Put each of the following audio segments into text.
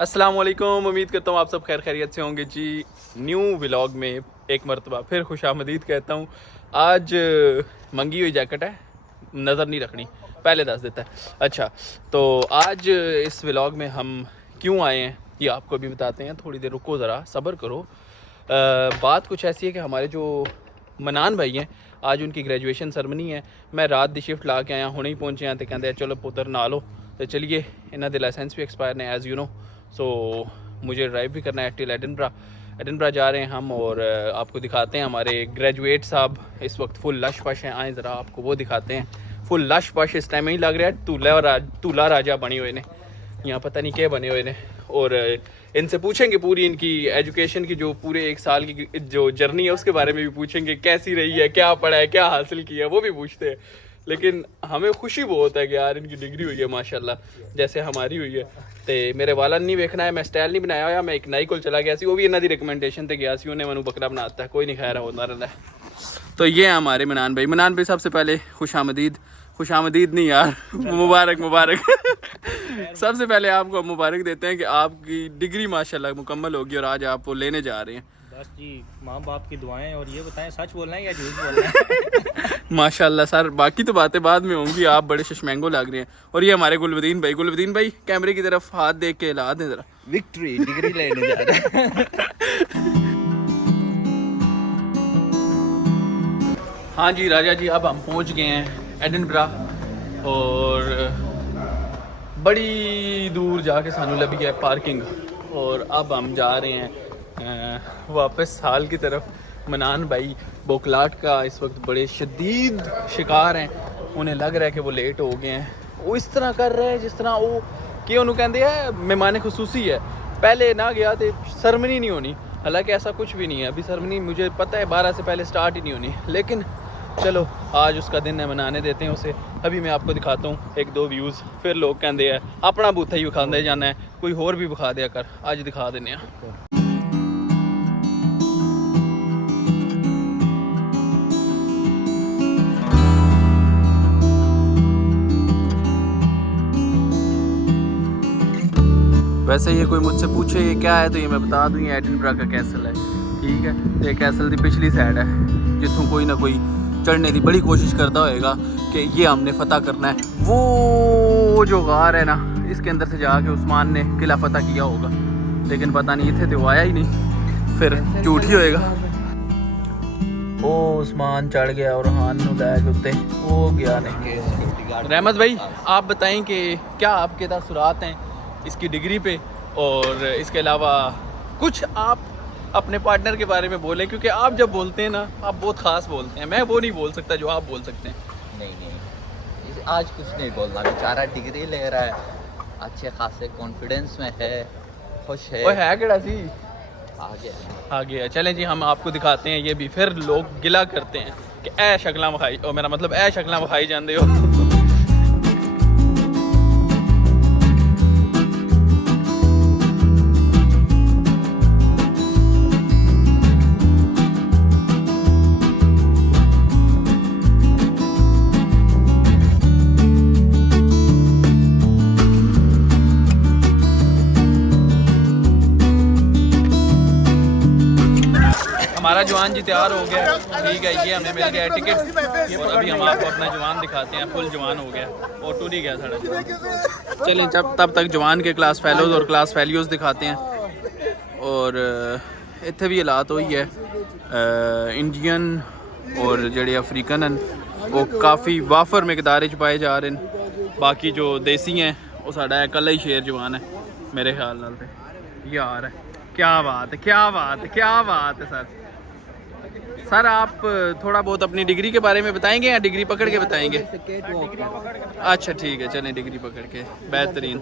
अस्सलाम वालेकुम। उम्मीद करता हूँ आप सब खैर खैरियत से होंगे जी। न्यू व्लॉग में एक मरतबा फिर खुशामदीद कहता हूँ। आज मंगी हुई जैकेट है, नज़र नहीं रखनी, पहले दस देता है। अच्छा, तो आज इस व्लॉग में हम क्यों आए हैं ये आपको भी बताते हैं। थोड़ी देर रुको, ज़रा सब्र करो। बात कुछ ऐसी है कि हमारे जो मनान भाई हैं, आज उनकी ग्रेजुएशन सेरेमनी है। मैं रात दी शिफ्ट ला के आया, हुणे ही पहुँचे हैं तो कहते चलो पुत्र ना लो। तो चलिए, इन्होंने लाइसेंस भी एक्सपायर ने एज़ यू नो। सो मुझे ड्राइव भी करना है टिल एडिनबरा जा रहे हैं हम। और आपको दिखाते हैं हमारे ग्रेजुएट साहब इस वक्त फुल लश पश हैं। आए ज़रा आपको वो दिखाते हैं। फुल लश पश इस टाइम ही लग रहा है दूल्हा राजा बने हुए ने, यहाँ पता नहीं क्या बने हुए ने। और इनसे पूछेंगे पूरी इनकी एजुकेशन की, जो पूरे एक साल की जो जर्नी है उसके बारे में भी पूछेंगे, कैसी रही है, क्या पढ़ा है, क्या हासिल किया है, वो भी पूछते हैं। लेकिन हमें खुशी बहुत है कि यार इनकी डिग्री हुई है माशाल्लाह, जैसे हमारी हुई है। तो मेरे वाला नहीं देखना है, मैं स्टाइल नहीं बनाया हुआ, मैं एक नई कोल चला गया सी, वो भी इन्हों की रिकमेंडेशन से गया सी, उन्हें मनु बकरा बनाता है, कोई नहीं खैर होता रहता है। तो ये है हमारे मनान भाई। सबसे पहले खुशामदीद नहीं यार, मुबारक सबसे पहले आपको मुबारक देते हैं कि आपकी डिग्री माशाल्लाह मुकम्मल होगी और आज आप वो लेने जा रहे हैं। बस जी, माँ बाप की दुआएं। और ये बताएं, सच बोलना है या झूठ बोलना है? माशाल्लाह सर, बाकी तो बातें बाद में होंगी। आप बड़े शशमैंगो लग रहे हैं। और ये हमारे गुलवदीन भाई कैमरे की तरफ हाथ देख के ला दें ज़रा। विक्ट्री डिग्री लेने जा रहे हैं। हाँ जी राजा जी, अब हम पहुंच गए हैं एडिनबरा और बड़ी दूर जाके सानू लगी है पार्किंग। और अब हम जा रहे हैं वापस हाल की तरफ। मनान भाई बोखलाट का इस वक्त बड़े शदीद शिकार हैं, उन्हें लग रहा है कि वो लेट हो गए हैं। वो इस तरह कर रहे हैं जिस तरह वो कि उन्होंने कहते हैं मेहमान खुसूसी है। पहले ना गया तो सेरेमनी नहीं होनी, हालांकि ऐसा कुछ भी नहीं है। अभी सेरेमनी मुझे पता है 12 से पहले स्टार्ट ही नहीं होनी, लेकिन चलो आज उसका दिन है, मनाने देते हैं उसे। अभी मैं आपको दिखाता हूँ एक दो व्यूज़, फिर लोग कहते हैं अपना बूथा ही विखाते जाना है, कोई और भी विखा दिया कर, आज दिखा देने हैं। वैसे ये कोई मुझसे पूछे ये क्या है तो ये मैं बता दूँ, ये एडिनबरा का कैसल है, ठीक है। तो ये कैसल की पिछली साइड है जितों कोई ना कोई चढ़ने की बड़ी कोशिश करता होएगा कि ये हमने फतह करना है। वो जो गार है ना, इसके अंदर से जाके उस्मान ने किला फतह किया होगा, लेकिन पता नहीं इतने तो आया ही नहीं, फिर झूठ ही होएगा। ओ उस्मान चढ़ गया और हान लैके उत्ते हो गया नहीं। रहमत भाई, आप बताएं कि क्या आपके तासुरात हैं इसकी डिग्री पे, और इसके अलावा कुछ आप अपने पार्टनर के बारे में बोलें, क्योंकि आप जब बोलते हैं ना आप बहुत ख़ास बोलते हैं। मैं वो नहीं बोल सकता जो आप बोल सकते हैं। नहीं, आज कुछ नहीं बोलना, बेचारा डिग्री ले रहा है, अच्छे खासे कॉन्फिडेंस में है, खुश है। वो है केड़ा सी आ गया। चलें जी, हम आपको दिखाते हैं। ये भी फिर लोग गिला करते हैं कि ऐ शक्लां विखाई, और मेरा मतलब ऐ शक्लां विखाई जाते हो। हमारा जवान जी तैयार हो गया, ठीक है। ये हमें मिल गया है टिकट, और अभी हम आपको अपना जवान दिखाते हैं। फुल जवान हो गया और टूर ही गया साढ़ा जवान। चलें तब तक जवान के क्लास फेलोज़ और क्लास फेलियोज़ दिखाते हैं। और इतने भी हालात हुई है, इंडियन और जेडे अफ्रीकन हैं वो काफ़ी वाफर मकदार च पाए जा रहे हैं। बाकी जो देसी हैं वो साढ़ा कल ही शेर जवान है मेरे ख्याल नाल। यार क्या बात है सर आप थोड़ा बहुत अपनी डिग्री के बारे में बताएंगे या डिग्री पकड़ के बताएंगे? अच्छा ठीक है, चलें डिग्री पकड़ के, बेहतरीन।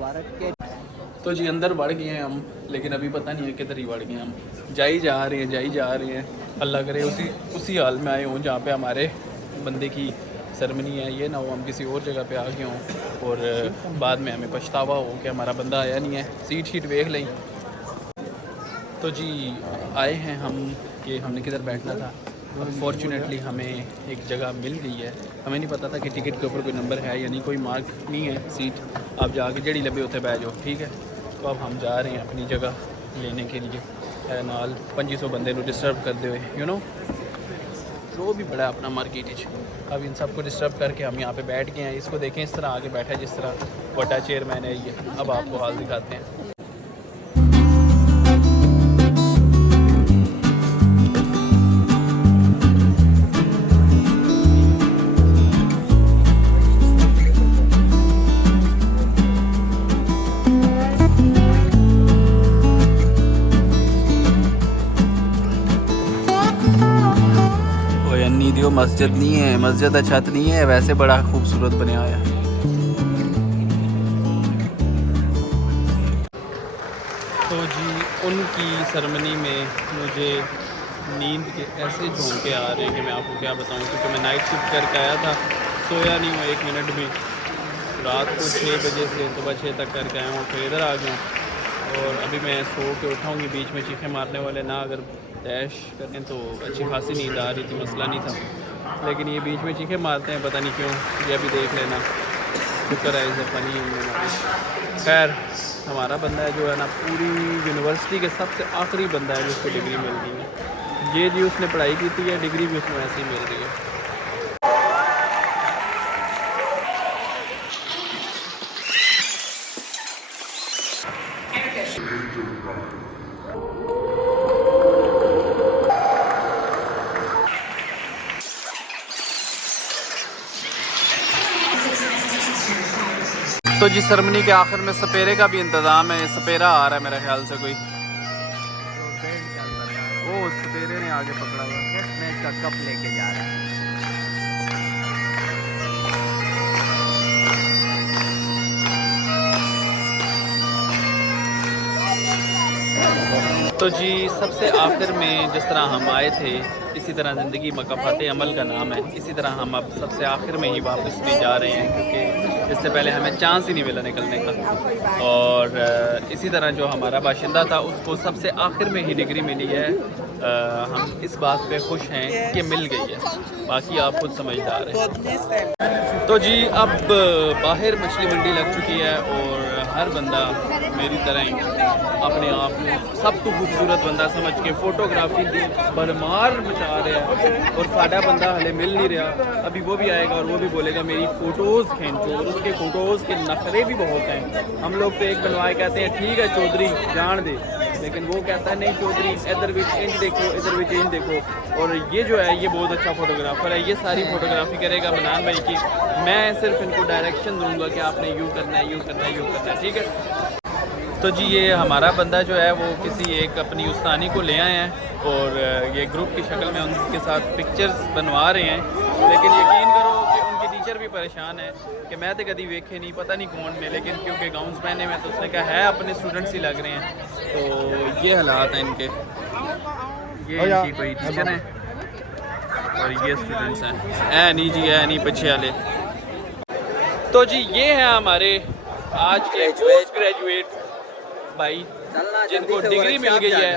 तो जी अंदर बढ़ गए हैं हम, लेकिन अभी पता नहीं है किधर ही बढ़ गए हम। जाई जा रहे हैं। अल्लाह करे उसी हाल में आए हों जहाँ पे हमारे बंदे की सेरेमनी है। ये ना हो हम किसी और जगह पे आ गए हों और बाद में हमें पछतावा हो कि हमारा बंदा आया नहीं है। सीट देख लें। तो जी आए हैं हम कि हमने किधर बैठना था। फॉर्चुनेटली हमें एक जगह मिल गई है। हमें नहीं पता था कि टिकट के ऊपर कोई नंबर है या नहीं, कोई मार्क नहीं है सीट। आप जाके जड़ी लबे उत्थे बैठ जाओ, ठीक है। तो अब हम जा रहे हैं अपनी जगह लेने के लिए नाल 2500 बंदे को डिस्टर्ब करते हुए यू नो जो भी बड़ा अपना मार्केट। अब इन सबको डिस्टर्ब करके हम यहाँ पे बैठ गए हैं। इसको देखें इस तरह आगे बैठा है जिस तरह बड़ा चेयरमैन है ये। अब आपको हाल दिखाते हैं। दियो मस्जिद नहीं है, मस्जिद छत नहीं है, वैसे बड़ा खूबसूरत बना हुआ है। तो जी उनकी सरमनी में मुझे नींद के ऐसे झोंके आ रहे हैं कि मैं आपको क्या बताऊं, क्योंकि मैं नाइट शिफ्ट करके आया था, सोया नहीं हूँ 1 मिनट भी। रात को 6 बजे से सुबह 6 तक करके आया हूँ, फिर इधर आ गया और अभी मैं सो के उठाऊँगी। बीच में चीखें मारने वाले ना अगर डैश करें तो अच्छी खासी नींद आ रही थी, मसला नहीं था, लेकिन ये बीच में चीखें मारते हैं पता नहीं क्यों। ये अभी देख लेना, शुक्र है इसे फनी हमारी। खैर हमारा बंदा है जो है ना पूरी यूनिवर्सिटी के सबसे आखिरी बंदा है जिसको डिग्री मिल रही है। ये जी उसने पढ़ाई की थी, है डिग्री भी उसमें ऐसे ही मिल रही है। तो जी सरमनी के आखिर में सपेरे का भी इंतज़ाम है। सपेरा आ रहा है मेरे ख्याल से कोई, ओ सपेरे ने आगे पकड़ा हुआ है, का कप लेके जा रहा है। तो जी सबसे आखिर में जिस तरह हम आए थे इसी तरह ज़िंदगी मकाफ़ात अमल का नाम है, इसी तरह हम अब सबसे आखिर में ही वापस भी जा रहे हैं, क्योंकि इससे पहले हमें चांस ही नहीं मिला निकलने का। और इसी तरह जो हमारा बाशिंदा था उसको सबसे आखिर में ही डिग्री मिली है। हम इस बात पे खुश हैं कि मिल गई है, बाकी आप खुद समझदार हैं। तो जी अब बाहर मछली मंडी लग चुकी है और हर बंदा मेरी तरह ही अपने आप में सब तो खूबसूरत बंदा समझ के फोटोग्राफी दी भरमार मचा रहा है, और साडा बंदा हले मिल नहीं रहा। अभी वो भी आएगा और वो भी बोलेगा मेरी फ़ोटोज़ खींचो, और उसके फ़ोटोज़ के नखरे भी बहुत हैं। हम लोग तो एक बनवाए कहते हैं ठीक है चौधरी जान दे, लेकिन वो कहता है नहीं चौधरी इधर भी इंच देखो, इधर भी इंच देखो। और ये जो है ये बहुत अच्छा फोटोग्राफर है, ये सारी फोटोग्राफी करेगा मनान भाई की। मैं सिर्फ इनको डायरेक्शन दूंगा कि आपने यूँ करना है, यूँ करना है, यूँ करना है, ठीक है। तो जी ये हमारा बंदा जो है वो किसी एक अपनी उस्तानी को ले आए हैं और ये ग्रुप की शक्ल में उनके साथ पिक्चर्स बनवा रहे हैं। लेकिन यकीन करो कि उनकी टीचर भी परेशान है कि मैं तो कभी वेखे नहीं, पता नहीं कौन ने, लेकिन क्योंकि गाउन्स पहने में तो उसने कहा है अपने स्टूडेंट्स ही लग रहे हैं। तो ये हालात हैं इनके, ये इनकी कोई टीचर है और ये स्टूडेंट्स हैं। ऐ नहीं जी ऐ नहीं पीछे वाले। तो जी ये हैं हमारे आज के पोस्ट ग्रेजुएट भाई जिनको डिग्री मिल गई है।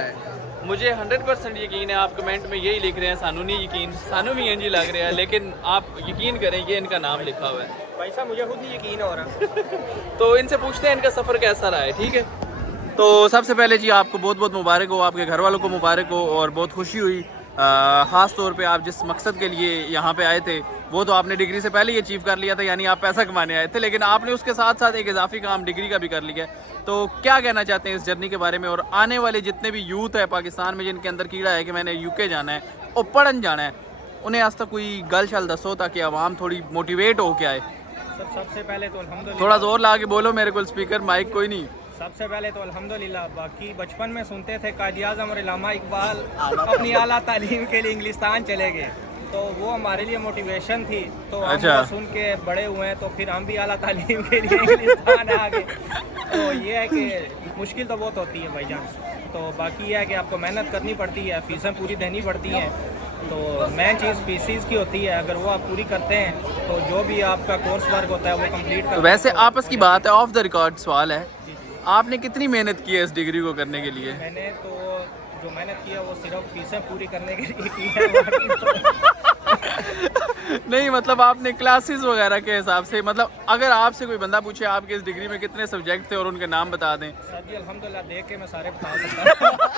मुझे 100% यकीन है, आप कमेंट में यही लिख रहे हैं सानू नहीं यकीन, सानू भी एनजी लग रहा है, लेकिन आप यकीन करें ये इनका नाम लिखा हुआ है। भाई साहब मुझे खुद नहीं यकीन हो रहा। तो इनसे पूछते हैं इनका सफ़र कैसा रहा है, ठीक है। तो सबसे पहले जी आपको बहुत बहुत मुबारक हो, आपके घर वालों को मुबारक हो, और बहुत खुशी हुई ख़ास तौर पे आप जिस मकसद के लिए यहाँ पे आए थे वो तो आपने डिग्री से पहले ही अचीव कर लिया था, यानी आप पैसा कमाने आए थे, लेकिन आपने उसके साथ साथ एक इजाफी काम डिग्री का भी कर लिया है। तो क्या कहना चाहते हैं इस जर्नी के बारे में, और आने वाले जितने भी यूथ है पाकिस्तान में जिनके अंदर कीड़ा है कि मैंने यूके जाना है और पढ़न जाना है, उन्हें आज तक कोई गल शल दसो ताकि आवाम थोड़ी मोटिवेट हो के आए। सबसे पहले तो अल्हम्दुलिल्लाह, थोड़ा जोर ला के बोलो, मेरे को स्पीकर माइक कोई नहीं। सबसे पहले तो अल्हम्दुलिल्लाह, बाकी बचपन में सुनते थे कायद आज़म और इल्लामा इकबाल अपनी आला तालीम के लिए इंग्लिस्तान चले गए, तो वो हमारे लिए मोटिवेशन थी। तो हम अच्छा। सुन के बड़े हुए हैं, तो फिर हम भी आला तालीम के लिए इंग्लिस्तान आ गए। तो ये है कि मुश्किल तो बहुत होती है भाईजान, तो बाकी ये है कि आपको मेहनत करनी पड़ती है, फ़ीसें पूरी देनी पड़ती हैं। तो मेन चीज़ फीसिस की होती है, अगर वो आप पूरी करते हैं तो जो भी आपका कोर्स वर्क होता है वो कंप्लीट कर। तो वैसे आपस की बात है, ऑफ द रिकॉर्ड सवाल है, आपने कितनी मेहनत की है इस डिग्री को करने के लिए? मैंने तो जो मेहनत की है वो सिर्फ फीसें पूरी करने के लिए की है। नहीं मतलब आपने क्लासेस वगैरह के हिसाब से, मतलब अगर आपसे कोई बंदा पूछे आपके इस डिग्री में कितने सब्जेक्ट थे और उनके नाम बता दें। सर जी अल्हम्दुलिल्लाह देख के मैं सारे बता सकता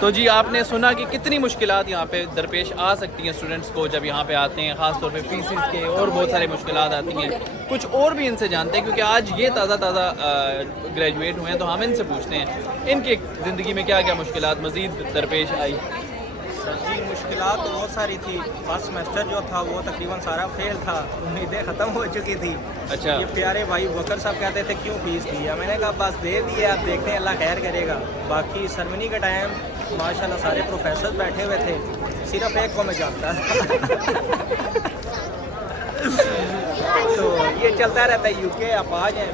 तो जी आपने सुना कि कितनी मुश्किलात यहाँ पे दरपेश आ सकती हैं स्टूडेंट्स को जब यहाँ पे आते हैं, ख़ास तौर पे फीसिस के और बहुत सारी मुश्किलात आती हैं। कुछ और भी इनसे जानते हैं क्योंकि आज ये ताज़ा ग्रेजुएट हुए हैं, तो हम इनसे पूछते हैं इनकी ज़िंदगी में क्या क्या मुश्किलात मज़ीद दरपेश आई। सर जी मुश्किलात तो बहुत सारी थी। फर्स्ट सेमेस्टर जो था वो तकरीबन सारा फेल था, उम्मीदें ख़त्म हो चुकी थी। अच्छा। ये प्यारे भाई वकर साहब कहते थे क्यों फीस दिया, मैंने कहा बस दे दिया, आप देखते हैं अल्लाह खैर करेगा। बाकी सरमनी का टाइम माशाल्लाह सारे प्रोफेसर बैठे हुए थे, सिर्फ एक को मैं जानता था। तो ये चलता रहता है, यूके आप आ जाए।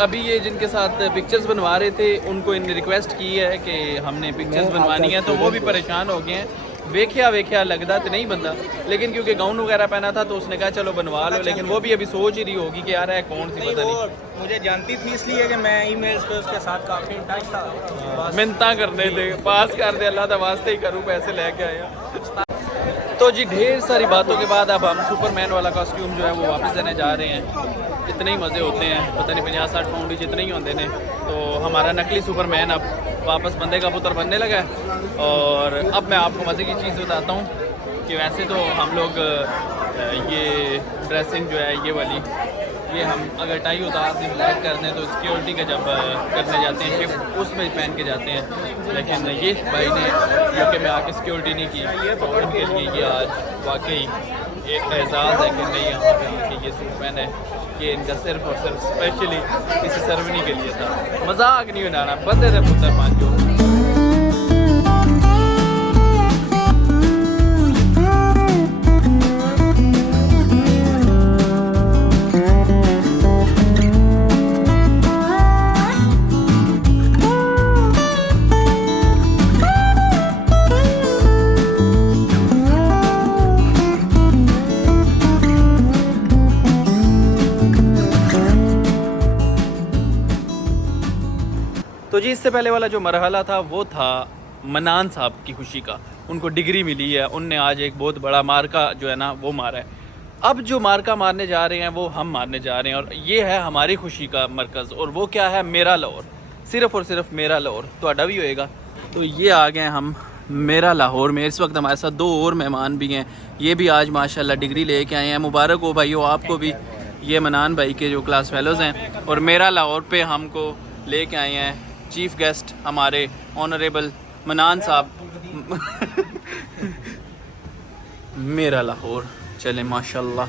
अभी ये जिनके साथ पिक्चर्स बनवा रहे थे उनको इनने रिक्वेस्ट की है कि हमने पिक्चर्स बनवानी है, तो वो भी परेशान हो गए हैं। वेख्या लगता तो नहीं बंदा, लेकिन क्योंकि गाउन वगैरह पहना था तो उसने कहा चलो बनवा लो, लेकिन वो भी अभी सोच ही रही होगी कि यार है कौन सी, पता नहीं। मुझे जानती थी इसलिए कि मैं ईमेल्स पे उसके साथ काफ़ी टच था। मिन्नता करने थे पास कर दे, अल्लाह का वास्ते ही करूँ, पैसे लेके आया। तो जी ढेर सारी बातों के बाद अब हम सुपरमैन वाला कॉस्ट्यूम जो है वो वापस देने जा रहे हैं। इतने ही मज़े होते हैं, पता नहीं 50-60 पाउंड जितने ही होते हैं। तो हमारा नकली सुपरमैन अब वापस बंदे का पुत्र बनने लगा है। और अब मैं आपको मज़े की चीज़ बताता हूँ कि वैसे तो हम लोग ये ड्रेसिंग जो है ये वाली, ये हम अगर टाई उतार दें ब्लैक कर दें तो सिक्योरिटी का जब करने जाते हैं शिफ्ट उसमें पहन के जाते हैं, लेकिन ये भाई ने यूके में आके सिक्योरिटी नहीं की, तो उनके लिए ये आज वाकई एक एहसास है कि नहीं यहाँ पे आके ये सूट पहने। ये इनका सिर्फ और सिर्फ स्पेशली इसी सेरेमनी के लिए था, मजाक नहीं बनाना, बंदे थे पुत्र मान जो। तो जी इससे पहले वाला जो मरहला था वो था मनान साहब की खुशी का, उनको डिग्री मिली है, उनने आज एक बहुत बड़ा मार्का जो है ना वो मारा है। अब जो मार्का मारने जा रहे हैं वो हम मारने जा रहे हैं, और ये है हमारी खुशी का मरकज़, और वो क्या है, मेरा लाहौर, सिर्फ़ और सिर्फ मेरा लाहौर। तो भी होएगा। तो ये आ गए हम मेरा लाहौर में। इस वक्त हमारे साथ 2 और मेहमान भी हैं, ये भी आज माशाल्लाह डिग्री लेके आए हैं। मुबारक हो भाइयों आपको भी। ये मनान भाई के जो क्लास फेलोज़ हैं, और मेरा लाहौर पे हमको लेके आए हैं चीफ़ गेस्ट हमारे ऑनरेबल मनान साहब। मेरा लाहौर चले माशाल्लाह।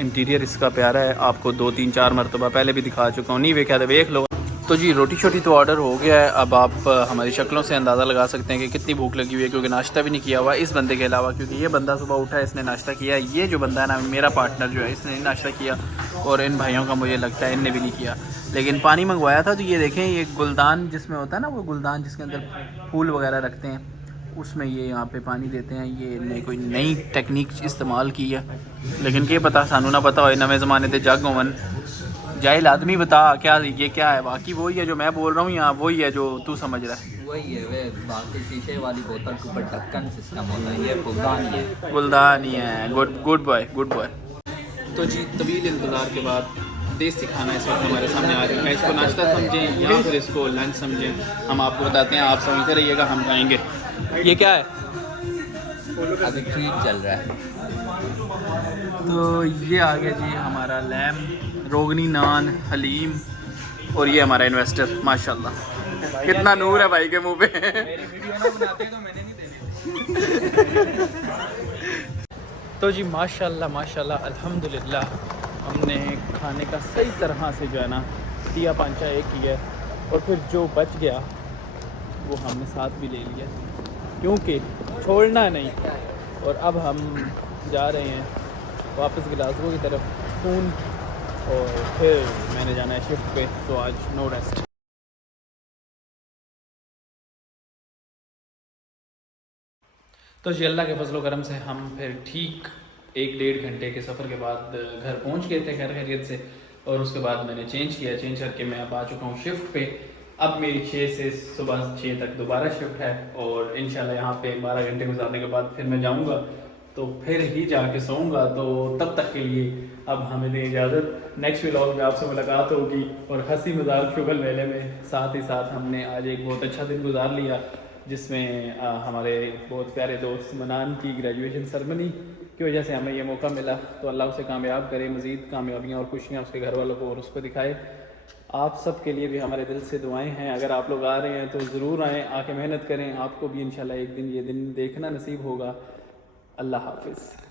इंटीरियर इसका प्यारा है, आपको 2-3-4 मरतबा पहले भी दिखा चुका हूँ, नहीं देखा तो देख लो। तो जी रोटी शोटी तो ऑर्डर हो गया है। अब आप हमारी शक्लों से अंदाज़ा लगा सकते हैं कि कितनी भूख लगी हुई है, क्योंकि नाश्ता भी नहीं किया हुआ इस बंदे के अलावा, क्योंकि ये बंदा सुबह उठा है, इसने नाश्ता किया। ये जो बंदा है ना मेरा पार्टनर जो है, इसने नहीं नाश्ता किया, और इन भाइयों का मुझे लगता है इनने भी नहीं किया। लेकिन पानी मंगवाया था, तो ये देखें ये गुलदान जिसमें होता है ना, वो गुलदान जिसके अंदर फूल वगैरह रखते हैं, उसमें ये यहाँ पे पानी देते हैं। ये ने कोई नई टेक्निक इस्तेमाल की है, लेकिन क्या पता, सानू ना पता हो, नवे ज़माने से जग होवन जाहिल आदमी बता क्या ये क्या है। बाकी वही है जो मैं बोल रहा हूँ, यहाँ वही है जो तू समझ रहा है, वही है। वे बाकी शीशे वाली बोतल के ऊपर ढक्कन सिस्टम होता है, ये गुलदान ही है। गुलदान ही है। Good boy good boy. तो जी तवील इंतज़ार के बाद देसी खाना इस वक्त हमारे सामने आ गया है। इसको नाश्ता समझें या फिर इसको लंच समझें, हम आपको बताते हैं, आप समझते रहिएगा, हम खाएंगे। ये क्या है? अभी ट्रीट चल रहा है। तो ये आ गया जी हमारा लैम, रोगनी नान, हलीम, और ये हमारा इन्वेस्टर माशाल्लाह। कितना नूर है भाई के मुंह पे। मेरी वीडियो ना बनाते तो मैंने नहीं देने। तो जी माशाल्लाह माशाल्लाह अल्हम्दुलिल्लाह, हमने खाने का सही तरह से जो है ना दिया पांचा एक किया, और फिर जो बच गया वो हमने साथ भी ले लिया, क्योंकि छोड़ना नहीं। और अब हम जा रहे हैं वापस ग्लासगो की तरफ सून, और फिर मैंने जाना है शिफ्ट पे, तो आज नो रेस्ट। तो जी अल्लाह के फजल करम से हम फिर ठीक 1-1.5 घंटे के सफ़र के बाद घर पहुंच गए थे खैर खैरियत से, और उसके बाद मैंने चेंज किया। चेंज करके मैं अब आ चुका हूँ शिफ्ट पे। अब मेरी 6 से सुबह 6 तक दोबारा शिफ्ट है और इंशाल्लाह यहाँ पे 12 घंटे गुजारने के बाद फिर मैं जाऊँगा, तो फिर ही जाके सोऊंगा। तो तब तक के लिए अब हमें दें इजाज़त। नेक्स्ट व्लॉग में आपसे मुलाकात होगी और हंसी मजाक शुगल मेले में। साथ ही साथ हमने आज एक बहुत अच्छा दिन गुजार लिया जिसमें हमारे बहुत प्यारे दोस्त मनान की ग्रेजुएशन सेरेमनी की वजह से हमें ये मौका मिला। तो अल्लाह उसे कामयाब करे, मज़ीद कामयाबियाँ और खुशियाँ उसके घर वालों को और उसको दिखाए। आप सब के लिए भी हमारे दिल से दुआएं हैं। अगर आप लोग आ रहे हैं तो ज़रूर आएँ, आके मेहनत करें, आपको भी इंशाल्लाह एक दिन ये दिन देखना नसीब होगा। अल्लाह हाफ़िज़।